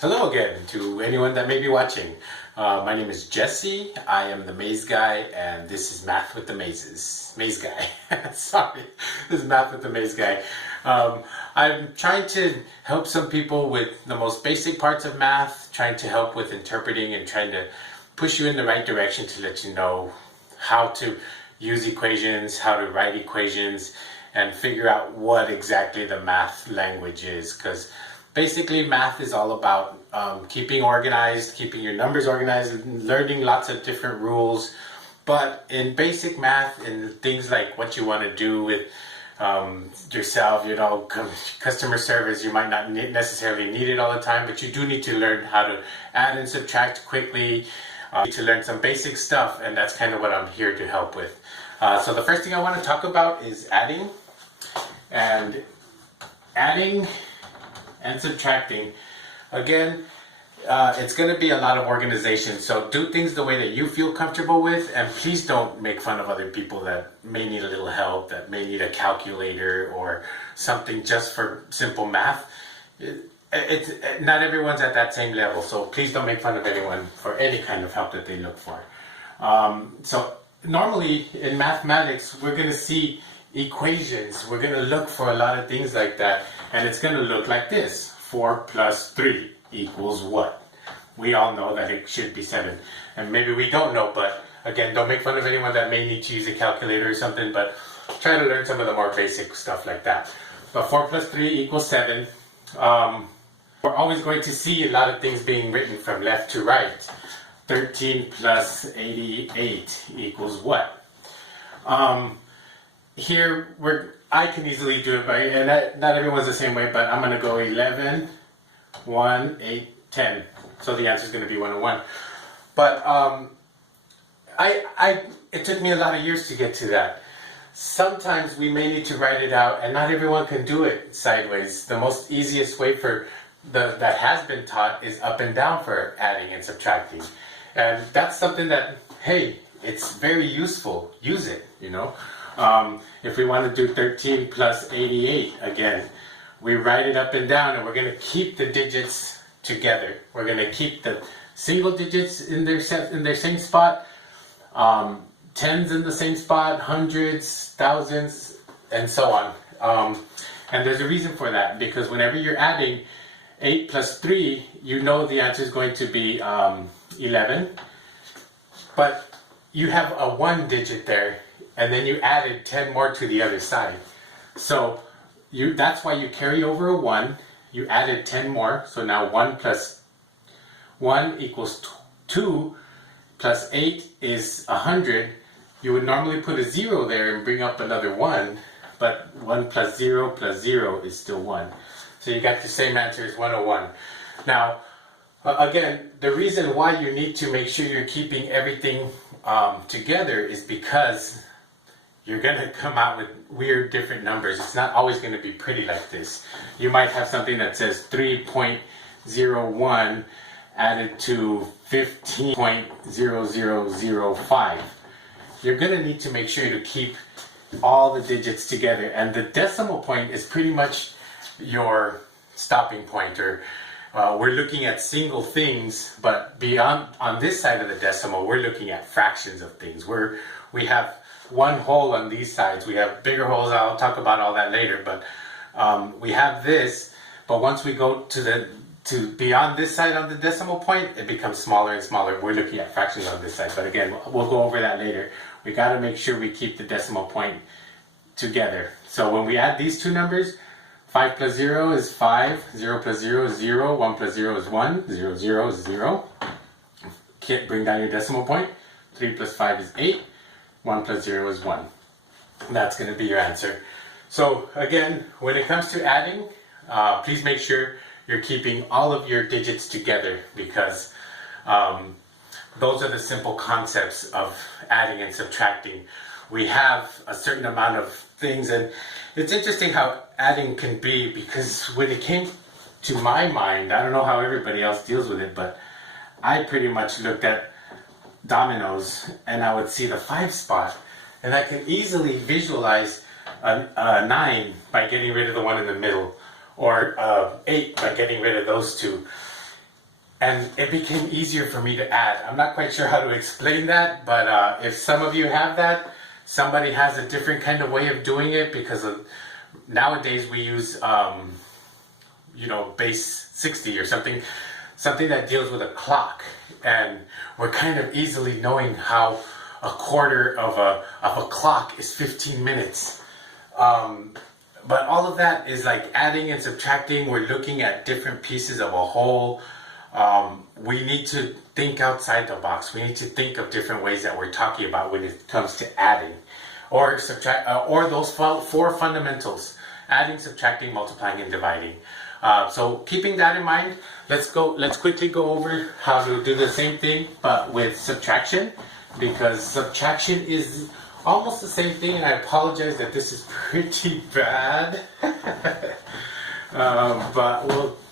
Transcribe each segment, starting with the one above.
Hello again to anyone that may be watching. My name is Jesse. I am the Maze Guy, and this is Math with the Mazes. Maze Guy. Sorry, this is Math with the Maze Guy. I'm trying to help some people with the most basic parts of math, trying to help with interpreting and trying to push you in the right direction to let you know how to use equations, how to write equations, and figure out what exactly the math language is. Because basically math is all about keeping organized, keeping your numbers organized, learning lots of different rules. But in basic math, in things like what you want to do with yourself, customer service, you might not necessarily need it all the time, but you do need to learn how to add and subtract quickly. You need to learn some basic stuff, and that's kind of what I'm here to help with. So the first thing I want to talk about is adding and subtracting. Again, it's going to be a lot of organization, so do things the way that you feel comfortable with, and please don't make fun of other people that may need a little help, that may need a calculator or something just for simple math. It's not everyone's at that same level, so please don't make fun of anyone for any kind of help that they look for. So normally in mathematics, we're going to see equations. We're going to look for a lot of things like that, and it's going to look like this. 4 plus 3 equals what? We all know that it should be 7, and maybe we don't know, but again, don't make fun of anyone that may need to use a calculator or something, but try to learn some of the more basic stuff like that. But 4 plus 3 equals 7. We're always going to see a lot of things being written from left to right. 13 plus 88 equals what? Here, I can easily do it by, and not everyone's the same way, but I'm going to go 11, 1, 8, 10. So the answer is going to be 101. But it took me a lot of years to get to that. Sometimes we may need to write it out, and not everyone can do it sideways. The most easiest way that has been taught is up and down for adding and subtracting. And that's something that, hey, it's very useful. Use it, If we want to do 13 plus 88, again, we write it up and down, and we're going to keep the digits together. We're going to keep the single digits in their same spot, tens in the same spot, hundreds, thousands, and so on. And there's a reason for that, because whenever you're adding 8 plus 3, you know the answer is going to be 11, but you have a 1 digit there, and then you added 10 more to the other side. So that's why you carry over a 1, you added 10 more, so now 1 plus 1 equals 2, plus 8 is 100. You would normally put a 0 there and bring up another 1, but 1 plus 0 is still 1. So you got the same answer as 101. Now, again, the reason why you need to make sure you're keeping everything together is because you're going to come out with weird different numbers. It's not always going to be pretty like this. You might have something that says 3.01 added to 15.0005. You're going to need to make sure to keep all the digits together, and the decimal point is pretty much your stopping point, or we're looking at single things, but beyond, on this side of the decimal, we're looking at fractions of things. We have one hole on these sides. We have bigger holes. I'll talk about all that later, but we have this, but once we go to beyond this side on the decimal point, it becomes smaller and smaller. We're looking at fractions on this side, but again, we'll go over that later. We got to make sure we keep the decimal point together. So when we add these two numbers, 5 plus 0 is 5, 0 plus 0 is 0, 1 plus 0 is 1, 0, 0 is 0. Bring down your decimal point. 3 plus 5 is 8, 1 plus 0 is 1. That's going to be your answer. So again, when it comes to adding, please make sure you're keeping all of your digits together, because those are the simple concepts of adding and subtracting. We have a certain amount of things, and it's interesting how adding can be, because when it came to my mind, I don't know how everybody else deals with it, but I pretty much looked at dominoes and I would see the 5 spot, and I can easily visualize a 9 by getting rid of the one in the middle, or 8 by getting rid of those two. and it became easier for me to add. I'm not quite sure how to explain that, but if some of you have that, somebody has a different kind of way of doing it, because nowadays we use, base 60 or something that deals with a clock, and we're kind of easily knowing how a quarter of a clock is 15 minutes. But all of that is like adding and subtracting. We're looking at different pieces of a whole. We need to think outside the box. We need to think of different ways that we're talking about when it comes to adding or subtract, or those four fundamentals: adding, subtracting, multiplying, and dividing. So keeping that in mind, let's quickly go over how to do the same thing, but with subtraction, because subtraction is almost the same thing, and I apologize that this is pretty bad. But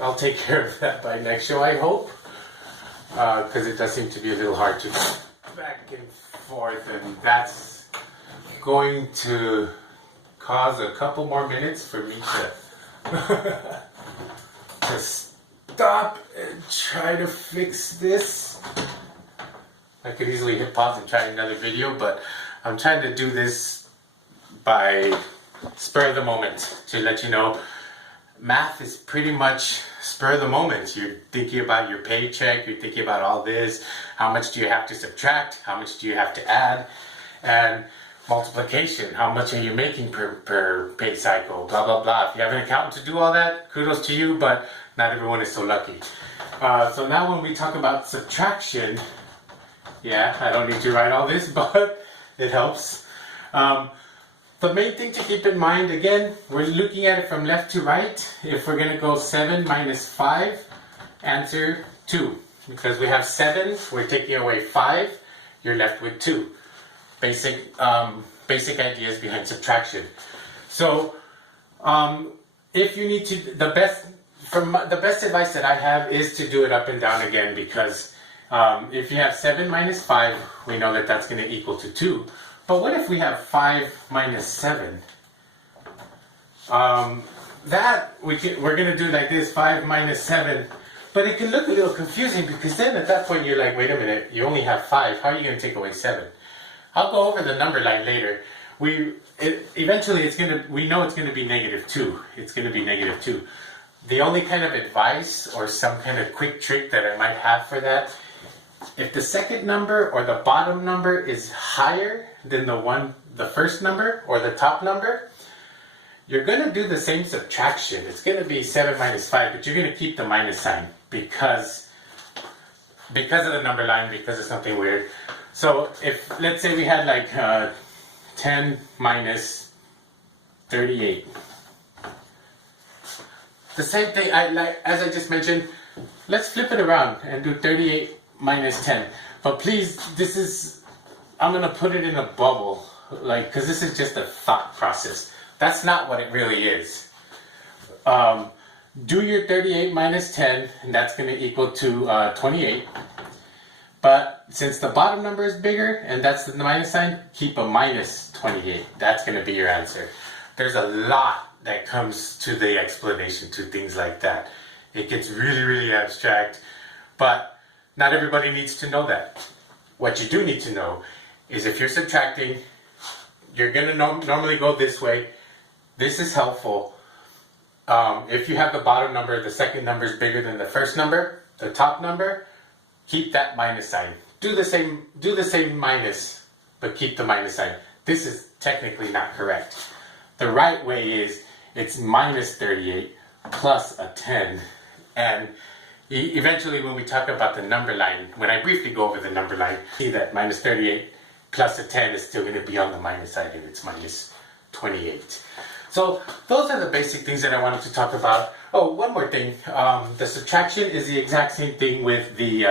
I'll take care of that by next show, I hope, because it does seem to be a little hard to go back and forth, and that's going to cause a couple more minutes for me to stop and try to fix this. I could easily hit pause and try another video, but I'm trying to do this by spur of the moment to let you know math is pretty much spur of the moment. You're thinking about your paycheck, you're thinking about all this, how much do you have to subtract, how much do you have to add, and multiplication, how much are you making per pay cycle, blah blah blah. If you have an accountant to do all that, kudos to you, but not everyone is so lucky. So now when we talk about subtraction, yeah, I don't need to write all this, but it helps. The main thing to keep in mind, again, we're looking at it from left to right. If we're going to go 7 minus 5, answer 2. Because we have 7, we're taking away 5, you're left with 2. Basic ideas behind subtraction. So, if you need to, the best advice that I have is to do it up and down again, because if you have 7 minus 5, we know that that's going to equal to 2. But what if we have 5 minus 7? We're going to do like this, 5 minus 7. But it can look a little confusing, because then at that point you're like, wait a minute, you only have 5. How are you going to take away 7? I'll go over the number line later. Eventually we know it's going to be -2. It's going to be -2. The only kind of advice or some kind of quick trick that I might have for that, if the second number or the bottom number is higher than the first number or the top number, you're going to do the same subtraction. It's going to be 7 minus 5, but you're going to keep the minus sign because of the number line, because of something weird. So if, let's say we had like 10 minus 38. The same thing, as I just mentioned, let's flip it around and do 38 minus 10. But please, I'm going to put it in a bubble, because this is just a thought process. That's not what it really is. Do your 38 minus 10, and that's going to equal to 28. But since the bottom number is bigger, and that's the minus sign, keep a minus 28. That's going to be your answer. There's a lot that comes to the explanation to things like that. It gets really, really abstract, but not everybody needs to know that. What you do need to know is if you're subtracting, you're going to normally go this way. This is helpful. If you have the bottom number, the second number is bigger than the first number, the top number, keep that minus sign. Do the same minus, but keep the minus sign. This is technically not correct. The right way is it's minus 38 plus a 10. And eventually when we talk about the number line, when I briefly go over the number line, see that minus 38 plus a 10 is still going to be on the minus side, and it's minus 28. So those are the basic things that I wanted to talk about. Oh, one more thing. The subtraction is the exact same thing with the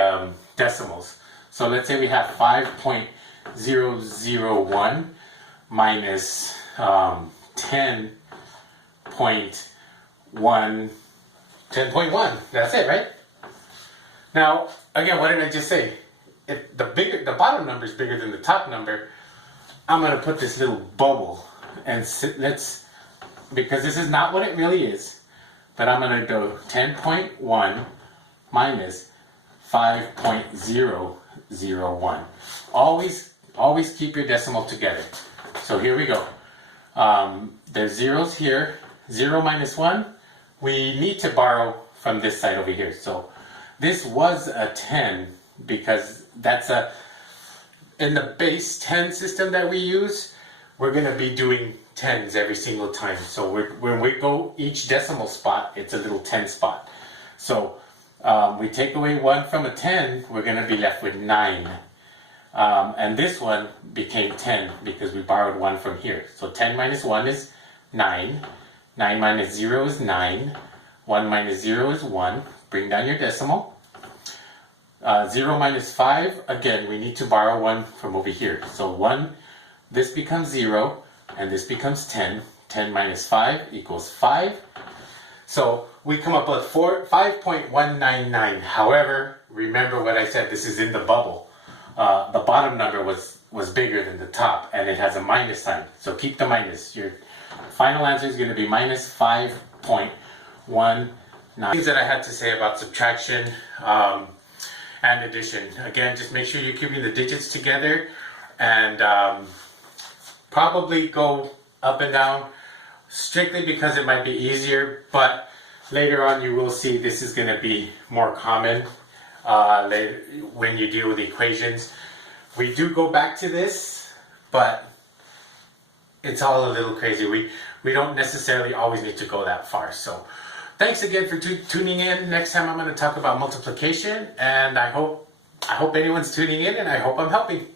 decimals. So let's say we have 5.001 minus 10.1. That's it, right? Now, again, what did I just say? If the bottom number is bigger than the top number, I'm going to put this little bubble and because this is not what it really is, but I'm going to go 10.1 minus 5.001. Always keep your decimal together. So here we go. There's zeros here. 0 minus 1. We need to borrow from this side over here. So this was a 10 because that's in the base 10 system that we use, we're going to be doing 10s every single time. So when we go each decimal spot, it's a little 10 spot. So we take away 1 from a 10, we're going to be left with 9. And this one became 10 because we borrowed 1 from here. So 10 minus 1 is 9. 9 minus 0 is 9. 1 minus 0 is 1. Bring down your decimal. 0 minus 5, again, we need to borrow 1 from over here. So 1, this becomes 0, and this becomes 10. 10 minus 5 equals 5. So we come up with 5.199. However, remember what I said, this is in the bubble. The bottom number was bigger than the top, and it has a minus sign. So keep the minus. Your final answer is going to be minus 5.19. Things that I had to say about subtraction and addition. Again, just make sure you're keeping the digits together, and probably go up and down strictly because it might be easier, but later on you will see this is going to be more common later when you deal with equations. We do go back to this, but it's all a little crazy. We don't necessarily always need to go that far. So thanks again for tuning in. Next time I'm going to talk about multiplication, and I hope anyone's tuning in, and I hope I'm helping.